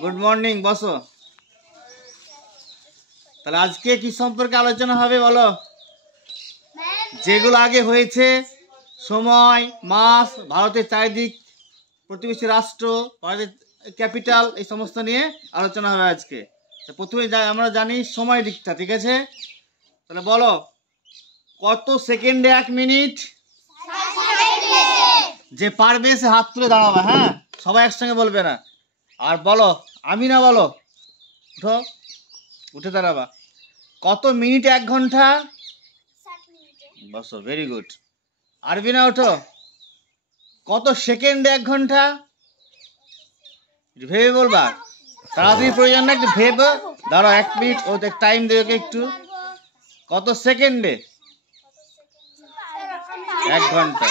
Good morning, বসো। তাহলে আজকে কি সম্পর্কে আলোচনা হবে বলো? যেগুলো আগে হয়েছে, সময়, মাস, ভারতের চারিদিক, প্রতিবেশী রাষ্ট্র, ভারতের ক্যাপিটাল, এই সমস্ত নিয়ে আলোচনা হবে আজকে। প্রথমে আমরা জানি সময় দিকটা, ঠিক আছে? তাহলে বলো, কত সেকেন্ডে 1 মিনিট? যে পারবে সে হাত তুলে দাঁড়াবে, হ্যাঁ? সবাই একসঙ্গে বলবে না। আর বলো, আমি না বলো, উঠো, উঠে দাঁড়াবা। কত মিনিটে 1 ঘন্টা? বসো, ভেরি গুড। আরবিনা, ওঠো। কত সেকেন্ডে 1 ঘন্টা? ভেবে বলবা, তাড়াতাড়ি প্রয়োজন না, একটু ভেবে দাঁড়াও। 1 মিনিট, ও টাইম দেবে একটু। কত সেকেন্ডে 1 ঘন্টা?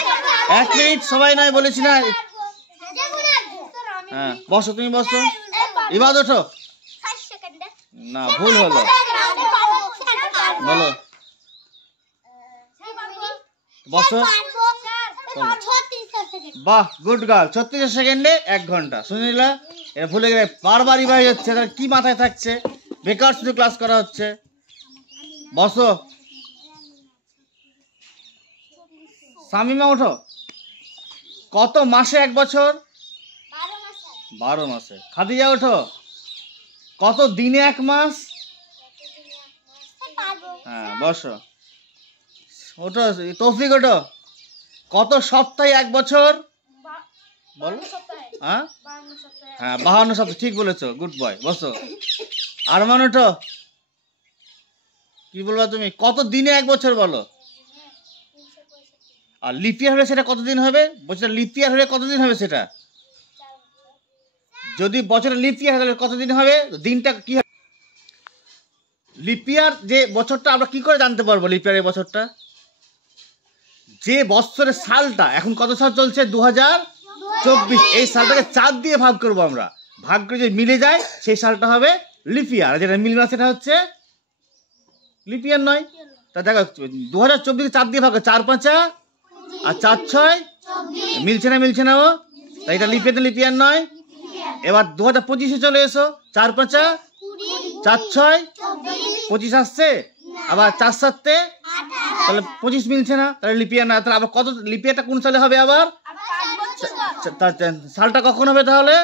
1 মিনিট সবাই নয়, বলেছি না? হ্যাঁ, বসো, তুমি বসো। এবার ওঠো। না, ভুল হলো, বলো। বসো। বাহ, গুড গার্ল। 36 সেকেন্ডে 1 ঘন্টা। শুনিলা? এটা ভুলে গেলে বারবার রিভাইজ হচ্ছে, এটা কি মাথায় থাকছে? বেকার শুধু ক্লাস করা হচ্ছে। বসো। সামিমা, ওঠো। কত মাসে 1 বছর? 12 মাসে। খাদিজা, ওঠো। কত দিনে 1 মাস? হ্যাঁ, বসো। ওঠো। তৌফিক, ওঠো। কত সপ্তাহে 1 বছর? বলো। হ্যাঁ, 52 সপ্তাহ, ঠিক বলেছো, গুড বয়। বসো। আরমান, ওঠো। কি বলবা তুমি? কত দিনে 1 বছর বলো? আর লিপিয়ার হলে সেটা কতদিন হবে? বছরটা লিপিয়ার হলে কতদিন হবে সেটা? যদি বছরটা লিপিয়ার হলে কতদিন হবে? দিনটা কি হবে? লিপিয়ার যে বছরটা আমরা কি করে জানতে পারবো লিপিয়ারের বছরটা? যে বছরের সালটা, এখন কত সাল চলছে? 2024। এই সালটাকে 4 দিয়ে ভাগ করবো আমরা। ভাগ করে যদি মিলে যায় সেই সালটা হবে লিপিয়ার। যেটা মিলবে না সেটা হচ্ছে লিপিয়ার নয়। তা দেখো, 2024 4 দিয়ে ভাগ, 4 5 আর 4 6, মিলছে না? মিলছে না? ও তাই এটা লিপিয়ার নয়। এবার 2025-এ চলে এসো। 4 5 4 6 25 আসছে, আবার 4 7, তাহলে 25 মিলছে না, তাহলে লিপিয়ার না। তাহলে আবার কত লিপিয়ারটা কোন সালে হবে? আবার সালটা কখন হবে তাহলে?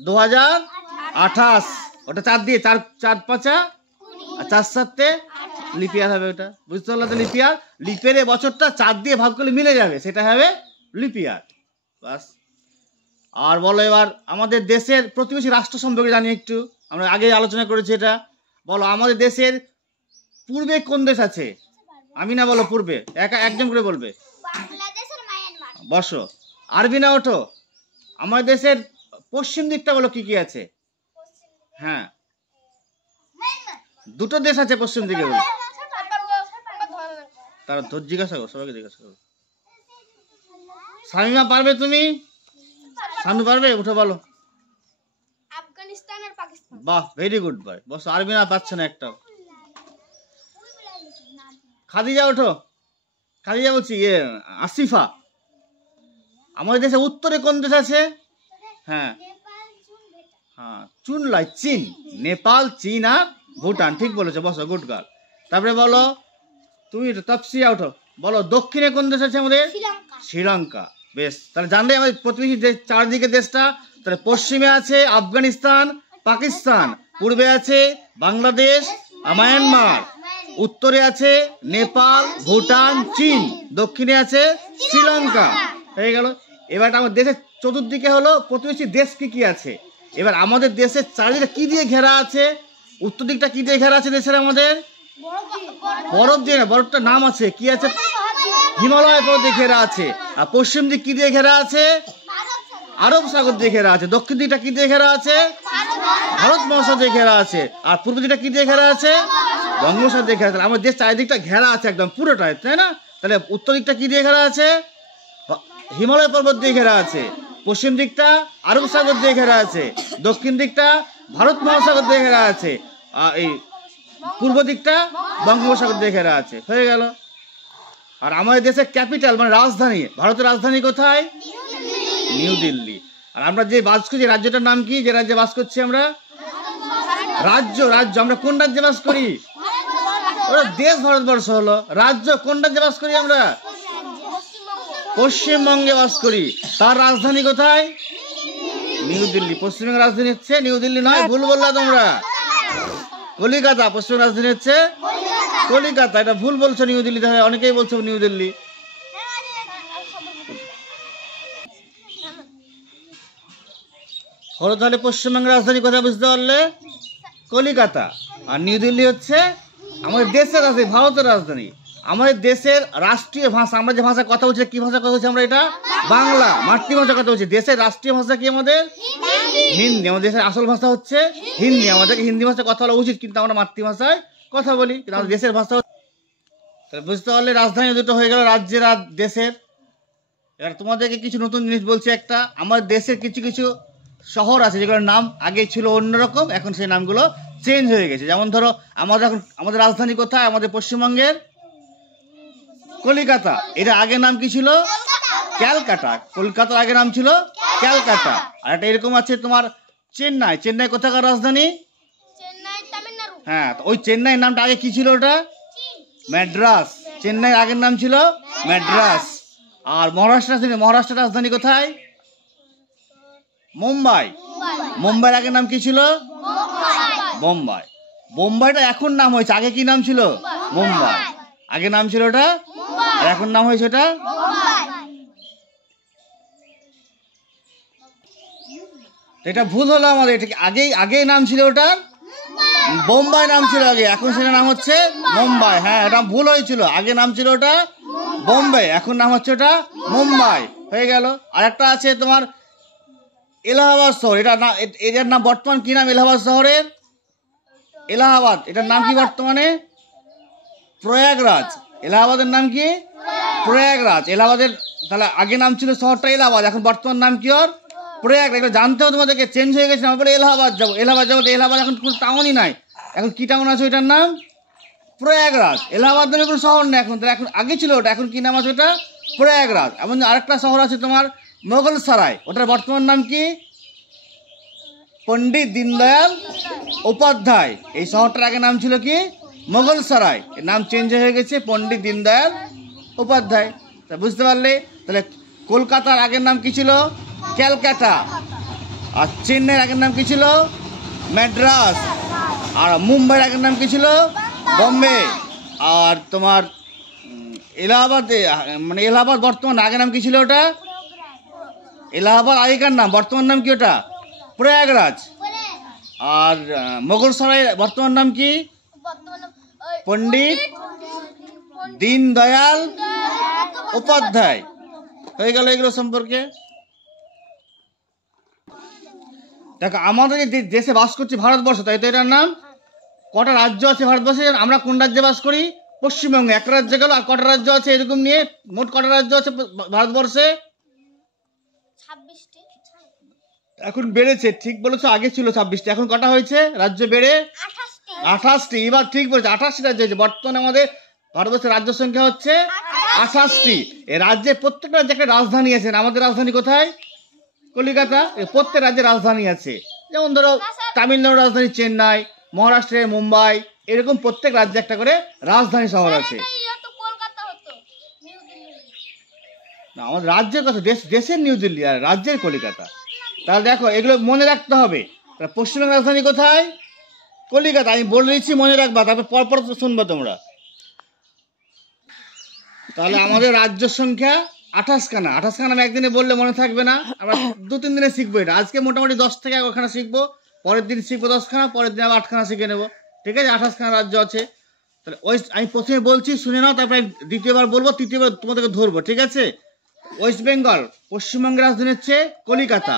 2028। ওটা 4 দিয়ে 4 5 আর 4 7 লিপিয়ার হবে। ওটা বুঝতে পারলে তো? লিপিয়ারের বছরটা 4 দিয়ে ভাগ করলে মিলে যাবে, সেটা হবে লিপিয়ার। বাস। আর বলো এবার আমাদের দেশের প্রতিবেশী রাষ্ট্র সম্পর্কে জানি একটু। আমরা আগে আলোচনা করেছি এটা। বলো, আমাদের দেশের পূর্বে কোন দেশ আছে? আমি না বলো, পূর্বে একজন করে বলবে। বসো। আরবিনা, ওঠো। আমাদের দেশের পশ্চিম দিকটা বলো কি কি আছে? হ্যাঁ, 2টো দেশ আছে পশ্চিম দিকে বলো। তারা তোর জিজ্ঞাসা করো, সবাইকে জিজ্ঞাসা করো। সামিমা, পারবে তুমি? সানু, পারবে? উঠো, বলো। আফগানিস্তান আর পাকিস্তান। বাহ, ভেরি গুড বয়। বসো। আরবিনা পাচ্ছে না একটাও। খাদিজা, ওঠো। খাদিজা বলছি, আসিফা, আমাদের দেশে উত্তরে কোন দেশ আছে? হ্যাঁ হ্যাঁ, চুনলাই, চীন, নেপাল, চীন আর ভুটান, ঠিক বলেছো। বসো, গুড গার্ল। তারপরে বলো তুমি, তাপসিয়া, ওঠো। বলো, দক্ষিণে কোন দেশ আছে আমাদের? শ্রীলঙ্কা। বেশ, তাহলে জানলে আমাদের প্রতিবেশী দেশ চারদিকে দেশটা। তাহলে পশ্চিমে আছে আফগানিস্তান, পাকিস্তান, পূর্বে আছে বাংলাদেশ, মায়ানমার, উত্তরে আছে নেপাল, ভুটান, চীন, দক্ষিণে আছে শ্রীলঙ্কা। হয়ে গেল। এবার আমার দেশের চতুর্দিকে হলো প্রতিবেশী দেশ কি কি আছে। এবার আমাদের দেশের চারিদিকে কি দিয়ে ঘেরা আছে? উত্তর দিকটা কি দিয়ে ঘেরা আছে দেশের আমাদের? বরফ দিয়ে না, বরফটার নাম আছে, কি আছে? হিমালয় পর্বত দিয়ে ঘেরা আছে। আর পশ্চিম দিক কি দিয়ে ঘেরা আছে? আরব সাগর দিয়ে ঘেরা আছে। দক্ষিণ দিকটা কি দিয়ে ঘেরা আছে? ভারত মহাসাগর দিয়ে ঘেরা আছে। আর পূর্ব দিকটা কি দিয়ে ঘেরা আছে? বঙ্গোপসাগর দিয়ে ঘেরা আছে। আমাদের দেশ চারিদিকটা ঘেরা আছে একদম পুরোটাই, তাই না? তাহলে উত্তর দিকটা কি দিয়ে ঘেরা আছে? হিমালয় পর্বত দিয়ে ঘেরা আছে। পশ্চিম দিকটা আরব সাগর দিয়ে ঘেরা আছে। দক্ষিণ দিকটা ভারত মহাসাগর দিয়ে ঘেরা আছে। আর এই পূর্ব দিকটা বঙ্গোপসাগর দিয়ে ঘেরা আছে। হয়ে গেল। আর আমাদের দেশের ক্যাপিটাল মানে রাজধানী, ভারতের রাজধানী কোথায়? নিউ দিল্লি। আর আমরা যে বাস করছি রাজ্যটার নাম কি? যে রাজ্যে বাস করছি আমরা? রাজ্য। রাজ্য আমরা কোন রাজ্যে বাস করি? ওরা দেশ ভারতবর্ষ হলো। রাজ্য কোন রাজ্যে বাস করি আমরা? পশ্চিমবঙ্গে বাস করি। তার রাজধানী কোথায়? নিউ দিল্লি। পশ্চিমবঙ্গের রাজধানী হচ্ছে নিউ দিল্লি নয়, ভুল বললা তোমরা, কলিকাতা। পশ্চিমবঙ্গের রাজধানী হচ্ছে কলিকাতা। এটা ভুল বলছো, নিউ দিল্লি। অনেকেই বলছো নিউ দিল্লি। হলো তাহলে পশ্চিমবঙ্গের রাজধানী কোথায় বুঝতে পারলে? কলিকাতা। আর নিউ দিল্লি হচ্ছে আমাদের দেশের রাজধানী, ভারতের রাজধানী। আমাদের দেশের রাষ্ট্রীয় ভাষা, আমরা যে ভাষা কথা বলছি, কি ভাষা কথা বলছি আমরা? এটা বাংলা, মাতৃভাষা কথা বলছি। দেশের রাষ্ট্রীয় ভাষা কি আমাদের? হিন্দি। আমাদের দেশের আসল ভাষা হচ্ছে হিন্দি। আমাদেরকে হিন্দি ভাষায় কথা বলা উচিত, কিন্তু আমরা মাতৃভাষায় কথা বলি, কিন্তু আমাদের দেশের ভাষা। তাহলে বুঝতে পারলে রাজধানী দুটো হয়ে গেল, রাজ্যের আর দেশের। এবার তোমাদেরকে কিছু নতুন জিনিস বলছি। একটা, আমাদের দেশের কিছু কিছু শহর আছে যেগুলোর নাম আগে ছিল অন্যরকম, এখন সেই নামগুলো চেঞ্জ হয়ে গেছে। যেমন ধরো আমাদের রাজধানী কোথায়? আমাদের পশ্চিমবঙ্গের কলিকাতা। এটা আগের নাম কি ছিল? ক্যালকাটা। কলকাতার আগের নাম ছিল ক্যালকাটা। আর একটা এরকম আছে তোমার চেন্নাই। চেন্নাই কোথাকার রাজধানী? হ্যাঁ, ওই চেন্নাইয়ের নামটা আগে কি ছিল? ওটা ম্যাড্রাস। চেন্নাইয়ের আগের নাম ছিল ম্যাড্রাস। আর মহারাষ্ট্রের রাজধানী কোথায়? মুম্বাই। মুম্বাইয়ের আগের নাম কি ছিল? বোম্বাই। বোম্বাইটা এখন নাম হয়েছে, আগে কি নাম ছিল? মুম্বাই। আগে নাম ছিল ওটা, আর এখন নাম হয়েছে ওটা। এটা ভুল হলো আমাদের। এটা আগেই নাম ছিল ওটা বোম্বাই নাম ছিল আগে, এখন সেটা নাম হচ্ছে মুম্বাই। হ্যাঁ, এটা ভুল হয়েছিল। আগে নাম ছিল ওটা বোম্বাই, এখন নাম হচ্ছে ওটা মুম্বাই। হয়ে গেল। আর একটা আছে তোমার এলাহাবাদ শহর। এটার নাম বর্তমান কি নাম? এলাহাবাদ শহরের এলাহাবাদ। এটার নাম কি বর্তমানে? প্রয়াগরাজ। এলাহাবাদের নাম কি? প্রয়াগরাজ। এলাহাবাদের তাহলে আগে নাম ছিল শহরটা এলাহাবাদ, এখন বর্তমান নাম কি ওর? প্রয়াগরাজ। এগুলো জানতে হবে তোমাদেরকে। চেঞ্জ হয়ে গেছে, আমরা বলে এলাহাবাদ যাবো। এলাহাবাদ এখন কোনো টাউনই নাই। এখন কি টাউন আছে? ওইটার নাম প্রয়াগরাজ। এলাহাবাদ নামে কোনো শহর নেই এখন। এখন আগে ছিল ওটা, এখন কি নাম আছে ওটা? প্রয়াগরাজ। এমন আরেকটা শহর আছে তোমার মোগলসরাই। ওটার বর্তমান নাম কি? পণ্ডিত দীনদয়াল উপাধ্যায়। এই শহরটার আগে নাম ছিল কি? মোগলসরাই। এর নাম চেঞ্জ হয়ে গেছে পণ্ডিত দীনদয়াল উপাধ্যায়। তা বুঝতে পারলে? তাহলে কলকাতার আগের নাম কি ছিল? ক্যালকাটা। আর চেন্নাইয়ের আগের নাম কি ছিল? ম্যাড্রাস। আর মুম্বাইয়ের আগের নাম কি ছিল? বম্বে। আর তোমার এলাহাবাদ বর্তমান আগের নাম কি ছিল? ওটা এলাহাবাদ আগেকার নাম, বর্তমান নাম কি ওটা? প্রয়াগরাজ। আর মোগলসরাইয়ের বর্তমান নাম কি? পণ্ডিত দীনদয়াল উপাধ্যায়। হয়ে গেল এগুলো সম্পর্কে। দেখো, আমাদের যে দেশে বাস করছি ভারতবর্ষ, তাই তো এটার নাম। কটা রাজ্য আছে ভারতবর্ষে? আমরা কোন রাজ্যে বাস করি? পশ্চিমবঙ্গে। একটা রাজ্যে গেল। আর কটা রাজ্য আছে এরকম নিয়ে? মোট কটা রাজ্য আছে ভারতবর্ষে? 26টি। এখন বেড়েছে, ঠিক বলেছো। আগে ছিল 26টি, এখন কটা হয়েছে রাজ্য? বেড়ে 28টি। এবার ঠিক বলেছে, 28টি রাজ্য হয়েছে। বর্তমানে আমাদের ভারতবর্ষের রাজ্য সংখ্যা হচ্ছে 28টি। এই রাজ্যে প্রত্যেকটা রাজ্যে একটা রাজধানী আছে। আমাদের রাজধানী কোথায়? কলিকাতা। প্রত্যেক রাজ্যের রাজধানী আছে। যেমন ধরো তামিলনাড়ুর রাজধানী চেন্নাই, মহারাষ্ট্রের মুম্বাই, এরকম প্রত্যেক রাজ্যে একটা করে রাজধানী শহর আছে। না, আমাদের রাজ্যের কথা, দেশের নিউ দিল্লি, আর রাজ্যের কলিকাতা। তাহলে দেখো, এগুলো মনে রাখতে হবে। পশ্চিমবঙ্গের রাজধানী কোথায়? কলিকাতা। আমি বলে দিচ্ছি, মনে রাখবা, তারপর পরপর শুনবা তোমরা। তাহলে আমাদের রাজ্য সংখ্যা 28খানা। 28খানা একদিনে বললে মনে থাকবে না, আমরা 2-3 দিনে শিখবো এটা। আজকে মোটামুটি 10 থেকে 11খানা শিখবো, পরের দিন শিখবো 10খানা, পরের দিন আবার 8খানা শিখে নেবো। ঠিক আছে? 28খানা রাজ্য আছে। তাহলে আমি প্রথমে বলছি, শুনে নাও, তারপরে দ্বিতীয়বার বলবো, তৃতীয়বার তোমাদেরকে ধরবো। ঠিক আছে? ওয়েস্ট বেঙ্গল, পশ্চিমবঙ্গের রাজধানী হচ্ছে কলিকাতা।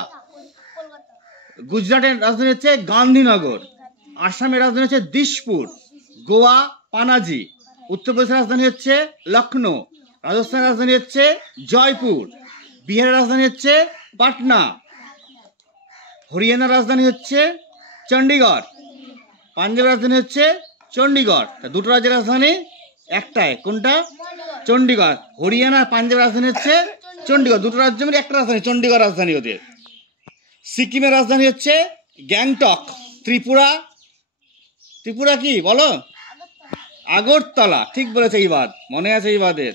গুজরাটের রাজধানী হচ্ছে গান্ধীনগর। আসামের রাজধানী হচ্ছে দিসপুর। গোয়া পানাজি। উত্তরপ্রদেশের রাজধানী হচ্ছে লখনৌ। রাজস্থানের রাজধানী হচ্ছে জয়পুর। বিহারের রাজধানী হচ্ছে পাটনা। হরিয়ানার রাজধানী হচ্ছে চণ্ডীগড়। পাঞ্জাবের রাজধানী হচ্ছে চণ্ডীগড়। দুটো রাজ্যের রাজধানী একটাই, কোনটা? চণ্ডীগড়। হরিয়ানা আর পাঞ্জাবের রাজধানী হচ্ছে চণ্ডীগড়। দুটো রাজ্য মিলে একটা রাজধানী, চণ্ডীগড় রাজধানী ওদের। সিকিমের রাজধানী হচ্ছে গ্যাংটক। ত্রিপুরা, ত্রিপুরা কি বলো? আগরতলা। ঠিক বলেছে ইবাদ, মনে আছে ইবাদের।